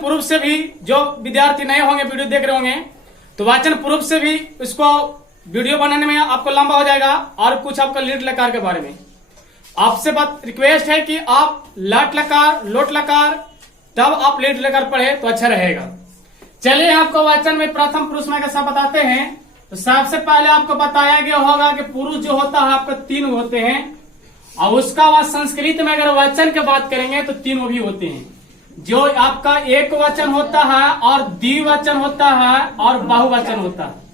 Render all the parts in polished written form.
Proof से भी जो विद्यार्थी नए होंगे वीडियो देख रहे होंगे तो वाचन प्रूफ से भी इसको वीडियो बनाने में आपको लंबा हो जाएगा। और कुछ आपका लीट लकार के बारे में आपसे बात रिक्वेस्ट है कि आप लाट लकार लोट लकार तब आप लीट लकार पढ़े तो अच्छा रहेगा। चलिए आपको वाचन में प्रथम पुरुष में कैसा बताते हैं। तो सबसे पहले आपको बताया गया होगा कि पुरुष जो होता है आपका 3 होते हैं और उसका बाद संस्कृत में अगर वचन की बात करेंगे तो 3 भी होते हैं। जो आपका एक वचन होता है और द्विवचन होता है और बहुवचन होता है।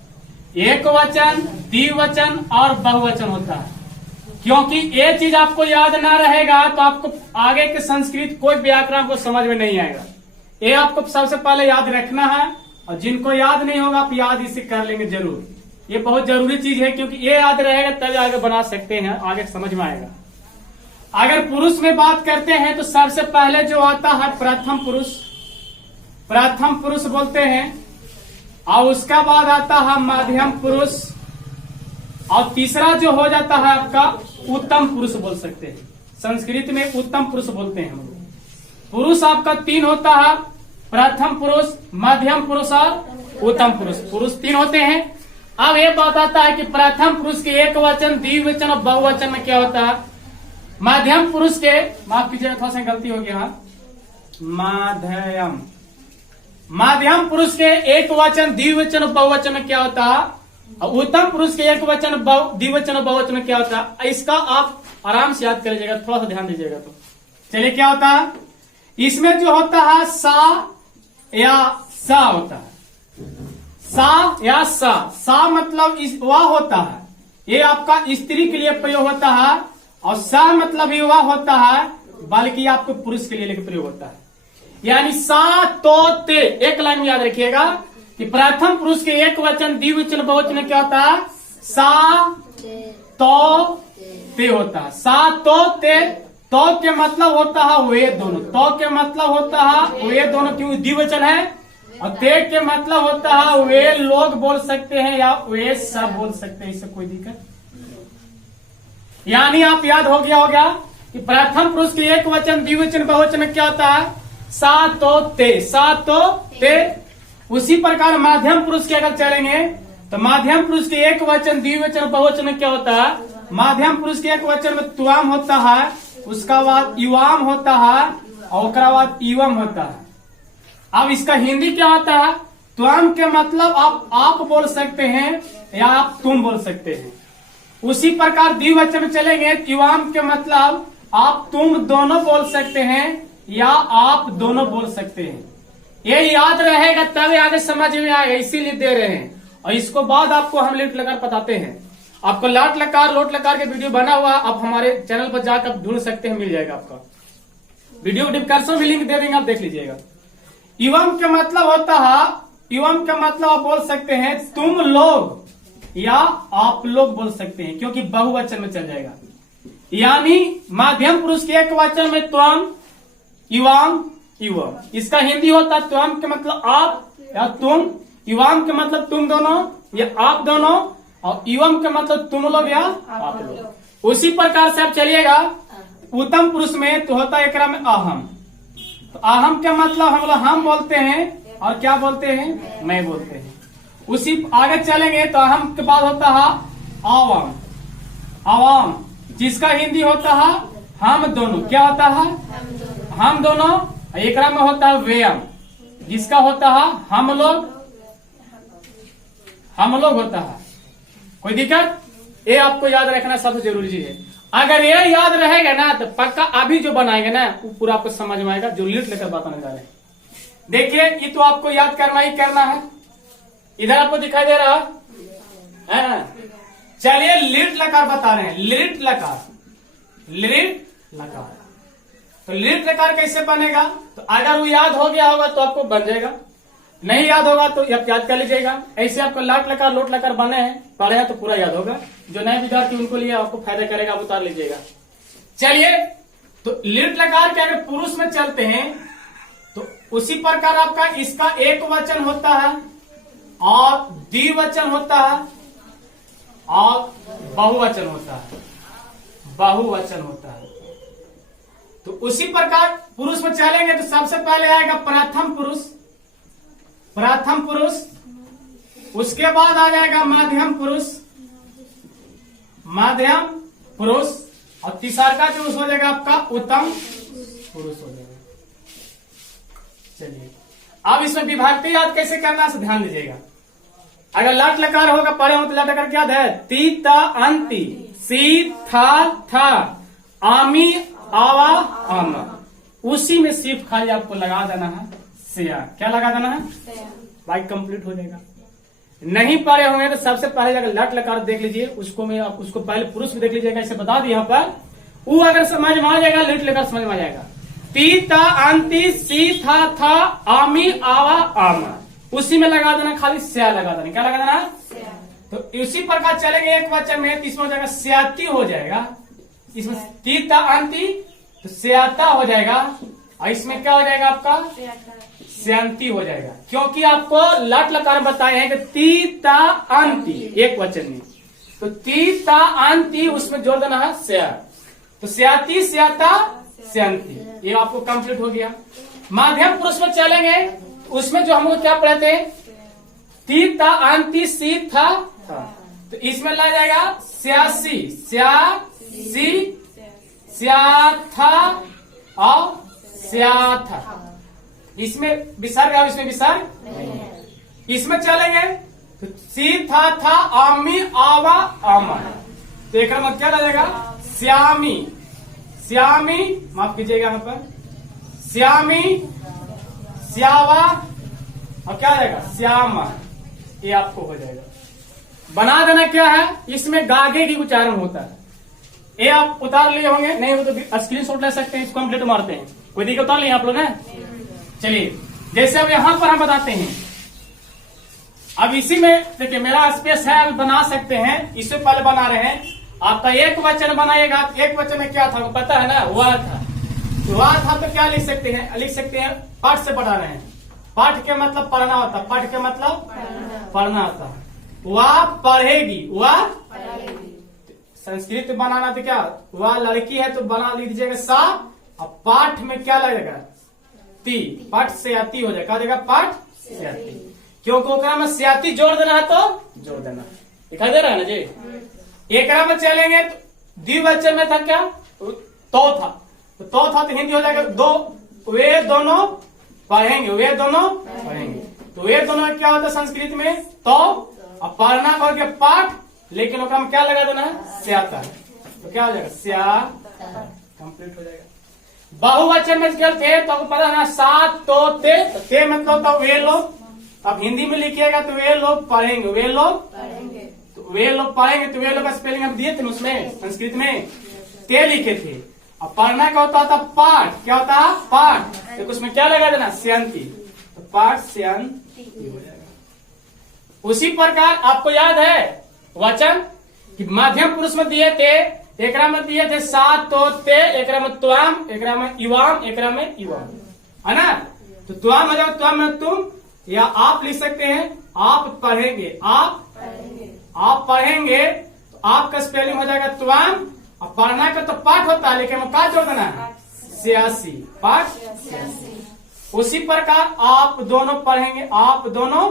एक वचन, द्विवचन और बहुवचन होता है। क्योंकि ये चीज आपको याद ना रहेगा तो आपको आगे के संस्कृत कोई व्याकरण को समझ में नहीं आएगा। ये आपको सबसे पहले याद रखना है और जिनको याद नहीं होगा आप याद इसे कर लेंगे जरूर। ये बहुत जरूरी चीज है क्योंकि ये याद रहेगा तभी आगे बना सकते हैं, आगे समझ में आएगा। अगर पुरुष में बात करते हैं तो सबसे पहले जो आता है प्रथम पुरुष, प्रथम पुरुष बोलते हैं। और उसका बाद आता है मध्यम पुरुष और तीसरा जो हो जाता है आपका उत्तम पुरुष बोल सकते हैं। संस्कृत में उत्तम पुरुष बोलते हैं हम लोग। पुरुष आपका 3 होता है, प्रथम पुरुष, मध्यम पुरुष और उत्तम पुरुष। पुरुष 3 होते हैं। अब ये बात आता है कि प्रथम पुरुष के एक वचन, द्विवचन और बहुवचन में क्या होता है। मध्यम पुरुष के, माफ कीजिएगा थोड़ा सा गलती हो गया, मध्यम पुरुष के एक वचन, द्विवचन और बहुवचन में क्या होता है और उत्तम पुरुष के एक वचन, द्विवचन और बहुवचन में क्या होता है। इसका आप आराम से याद कर लीजिएगा, थोड़ा सा ध्यान दीजिएगा। तो चलिए क्या होता है इसमें जो होता है सा या सा होता है। सा या सा मतलब वह होता है, ये आपका स्त्री के लिए प्रयोग होता है। और सा मतलब युवा होता है बल्कि आपको पुरुष के लिए लेकर प्रयोग होता है। यानी सा तो ते, एक लाइन में याद रखिएगा कि प्रथम पुरुष के एक वचन, द्विवचन, बहुवचन में क्या होता है सा तो ते होता है। सा तो ते, तो के मतलब होता है वे दोनों, तो के मतलब होता है वे दोनों क्यों द्विवचन है। और ते के मतलब होता है वे लोग बोल सकते हैं या वे सब बोल सकते हैं, इससे कोई दिक्कत। यानी आप याद हो गया होगा कि प्रथम पुरुष के एक वचन, द्विवचन, बहुवचन में क्या होता है सा तो ते, सा तो ते। उसी प्रकार मध्यम पुरुष के अगर चलेंगे तो मध्यम पुरुष के एक वचन, द्विवचन, बहुवचन में क्या होता है। मध्यम पुरुष के एक वचन में त्वाम होता है, उसका बाद युवाम होता है और उसका बाद इवम होता है। अब इसका हिंदी क्या होता है। त्वाम के मतलब आप बोल सकते हैं या आप तुम बोल सकते हैं। उसी प्रकार द्विवचन में चलेंगे, युवाम के मतलब आप तुम दोनों बोल सकते हैं या आप दोनों बोल सकते हैं। ये याद रहेगा तभी आगे समझ में आएगा, इसीलिए दे रहे हैं। और इसको बाद आपको हम लीट लकार बताते हैं। आपको लाट लकार लोट लकार के वीडियो बना हुआ आप हमारे चैनल पर जाकर ढूंढ सकते हैं, मिल जाएगा आपका। वीडियो डिस्क्रिप्शन में लिंक दे देंगे, आप देख लीजिएगा। युवम का मतलब होता है, युवम का मतलब आप बोल सकते हैं तुम लोग या आप लोग बोल सकते हैं क्योंकि बहुवचन में चल जाएगा। यानी मध्यम पुरुष के एक वचन में त्वम, युवाम, युवम। इसका हिंदी होता है त्वम के मतलब आप या तुम, युवाम के मतलब तुम दोनों या आप दोनों और युवम के मतलब तुम लोग या आप लोग। उसी प्रकार से आप चलिएगा उत्तम पुरुष में तो होता है एकरा में अहम। तो अहम का मतलब हम लोग हम बोलते हैं और क्या बोलते हैं मैं बोलते हैं। उसी आगे चलेंगे तो अहम के बाद होता है आवाम, आवाम जिसका हिंदी होता है हम दोनों। क्या होता है हम दोनों। एकरा में होता है व्यम जिसका होता है हम लोग होता है। कोई दिक्कत। ये आपको याद रखना सबसे जरूरी चीज है। अगर ये याद रहेगा ना तो पक्का अभी जो बनाएंगे ना वो पूरा आपको समझ में आएगा, जो लीट लेकर बताने जा रहे हैं। देखिए ये तो आपको याद करना ही करना है। इधर आपको दिखाई दे रहा है। चलिए लीट लकार बता रहे हैं। लीट लकार, लीट लकार। तो लीट लकार कैसे बनेगा। तो अगर वो याद हो गया होगा तो आपको बन जाएगा, नहीं याद होगा तो आप याद कर लीजिएगा। ऐसे आपको लाट लकार लोट लकार बने हैं, पढ़े हैं तो पूरा याद होगा। जो नए विद्यार्थी उनको लिए आपको फायदा करेगा, आप उतार लीजिएगा। चलिए तो लीट लकार के अगर पुरुष में चलते हैं तो उसी प्रकार आपका इसका एक वचन होता है और द्विवचन होता है और बहुवचन होता है, बहुवचन होता है। तो उसी प्रकार पुरुष में चलेंगे तो सबसे पहले आएगा प्रथम पुरुष, प्रथम पुरुष, उसके बाद आ जाएगा मध्यम पुरुष, मध्यम पुरुष, और तीसरा का जो हो जाएगा आपका उत्तम पुरुष हो जाएगा। चलिए अब इसमें विभक्ति याद कैसे करना है ध्यान दीजिएगा। अगर लट लकार होगा पढ़े हो तो लट लकार क्या है, ती ता अंति, सी था था, आमी आवा आमा, उसी में सिर्फ खाली आपको लगा देना है सिया। क्या लगा देना है, भाई कंप्लीट हो जाएगा। नहीं पढ़े होंगे तो सबसे पहले जाकर लट लकार देख लीजिए, उसको मैं उसको पहले पुरुष भी देख लीजिएगा, इसे बता दी यहाँ पर। वो अगर समझ में आ जाएगा लट लकार समझ में आ जाएगा। ती ता अंति, सी था आमी आवा आमा, उसी में लगा देना खाली स्या लगा देना। क्या लगा देना, तो इसी प्रकार चलेंगे एक वचन में, तो इसमें हो जाएगा स्याती हो जाएगा, इसमें ती ता अंति तो स्याता हो जाएगा, और इसमें क्या हो जाएगा आपका श्यांति हो जाएगा, क्योंकि आपको लट लकार बताए हैं कि ती ता अंति एक वचन में, तो ती ता अंति उसमें जोड़ देना है स्या, तो स्याती स्याता श्यांति, ये आपको कंप्लीट हो गया। माध्यम पुरुष में चलेंगे उसमें जो हम लोग क्या पढ़ते हैं, ती ता अंति सी था, तो इसमें लग जाएगा स्यासी, स्यासी, स्या था और स्या था, इसमें विसर्ग है, इसमें विसर्ग। इसमें चलेंगे तो सी था आमी आवा आमा, तो एक मतलब क्या लगेगा, श्यामी, श्यामी, माफ कीजिएगा यहाँ पर, श्यामी, श्यावा, और क्या जाएगा स्यामा, ये आपको हो जाएगा। बना देना क्या है, इसमें गागे की उच्चारण होता है, ये आप उतार लिए होंगे, नहीं हो तो स्क्रीनशॉट ले सकते हैं, इसको हम कंप्लीट मारते हैं, कोई दिक्कत उतार लिए आप लोग ना। चलिए जैसे अब यहां पर हम बताते हैं, अब इसी में देखिए मेरा स्पेस है, अब बना सकते हैं, इससे पहले बना रहे हैं। आपका एक वचन बनाइएगा, एक वचन में क्या था पता है ना, वह था, वह था तो क्या लिख सकते हैं, लिख सकते हैं पाठ से पढ़ा रहे हैं, पाठ के मतलब पढ़ना होता है, पाठ के मतलब पढ़ना होता है। वह पढ़ेगी, वह संस्कृत बनाना तो क्या, वह लड़की है तो बना लीजिएगा सा, अब पाठ में क्या लगेगा ती, पाठ से आती हो जाएगा, क्या देगा पाठ से आती, क्योंकि ओकरा में स्याती जोड़ देना है तो जोड़ देना, दिखाई दे रहा है ना जी। एक में चलेंगे तो द्विवचन में था क्या, तो था, तो था तो हिंदी हो जाएगा दो, वे दोनों पढ़ेंगे, वे दोनों पढ़ेंगे, तो वे दोनों क्या होता है संस्कृत में तो, अब पढ़ना करके पाठ, लेकिन ओकरा में क्या लगा देना है स्याता, तो क्या हो जाएगा स्या, कंप्लीट हो जाएगा। बहुवचन में थे तो आपको पता है ना, सात तो ते मतलब होता वे लोग, अब हिंदी में लिखिएगा तो वे लोग पढ़ेंगे, वे लोग पढ़ेंगे, तो वे लोग पढ़ेंगे, तो वे लोग का स्पेलिंग हम दिए थे उसमें संस्कृत में ते लिखे थे। अब पढ़ना क्या होता था पाठ, क्या होता है पाठ, तो उसमें क्या लगा देना श्यांति, तो पाठ श्यांति हो जाएगा। उसी प्रकार आपको याद है वचन कि मध्यम पुरुष में दिए थे, एक में दिए थे सात तो ते, एक में त्वाम, एक में युवाम, एक में युवाम, है ना, तो त्वाम हो जाएगा, त्वाम में तुम या आप लिख सकते हैं, आप पढ़ेंगे, आप पढ़ेंगे, तो आपका स्पेलिंग हो जाएगा त्वाम, और पढ़ना का तो पाठ होता है, लेकिन का जोड़ देना है स्यासी, पाठ स्यासी। उसी प्रकार आप दोनों पढ़ेंगे, आप दोनों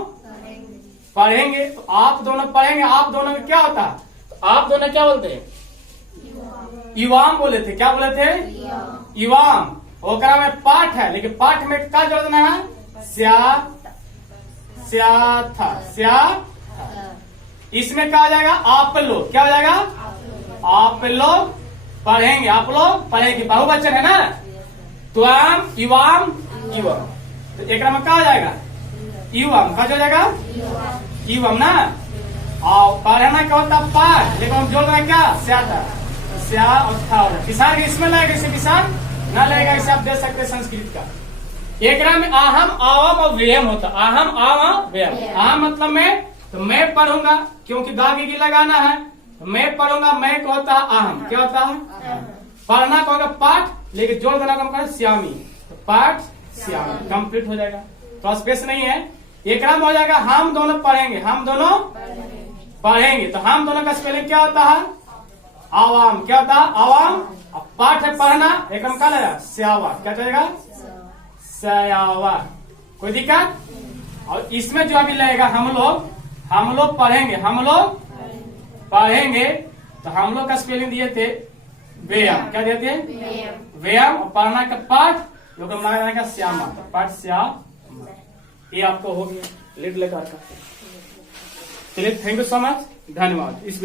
पढ़ेंगे, तो आप दोनों पढ़ेंगे, आप दोनों में क्या होता है, तो आप दोनों क्या बोलते हैं युवाम बोले थे, क्या बोले थे युवाम, ओकरा में पाठ है, लेकिन पाठ में क्या जोड़ देना है स्या, स्या था, स्या, इसमें क्या हो जाएगा आप लोग, क्या हो जाएगा आप लोग पढ़ेंगे, आप लोग पढ़ेंगे, बहुवचन है ना, त्वाम युवाम युवम, तो एक में क्या हो जाएगा युवम, क्या हो जाएगा युवम ना, और पढ़ना क्या होता पाठ, लेकिन हम जोड़ रहे हैं क्या स्या था, स्या और था, विसर्ग इसमें लगेगा, इसे विसर्ग न लगेगा, इसे आप दे सकते हैं संस्कृत का। एक में आहम आवम और व्ययम होता, आहम आवम व्ययम, आहम मतलब मैं, तो मैं पढ़ूंगा, क्योंकि दागी की लगाना है, तो मैं पढ़ूंगा, मैं को होता है आहम, क्या होता है पढ़ना को होगा पाठ, लेकिन जोड़ देना कम कर श्यामी, तो पाठ श्यामी कंप्लीट हो जाएगा, तो स्पेस नहीं है। एक हो जाएगा हम दोनों पढ़ेंगे, हम दोनों पढ़ेंगे, तो हम दोनों का स्पेलिंग क्या होता है आवाम, क्या होता है आवाम, अब पाठ है पढ़ना, एक हम क्या लगेगा स्यावा, क्या चलेगा स्यावा, कोई दिक्कत। और इसमें जो अभी लगेगा हम लोग पढ़ेंगे, तो हम लोग का स्पेलिंग दिए थे व्यायाम, क्या देते हैं व्यायाम, और पढ़ना का पाठ जो बनाने का श्यामा, तो पाठ श्याम, ये आपको हो गया लिट लेकर का। चलिए थैंक यू सो मच, धन्यवाद। इस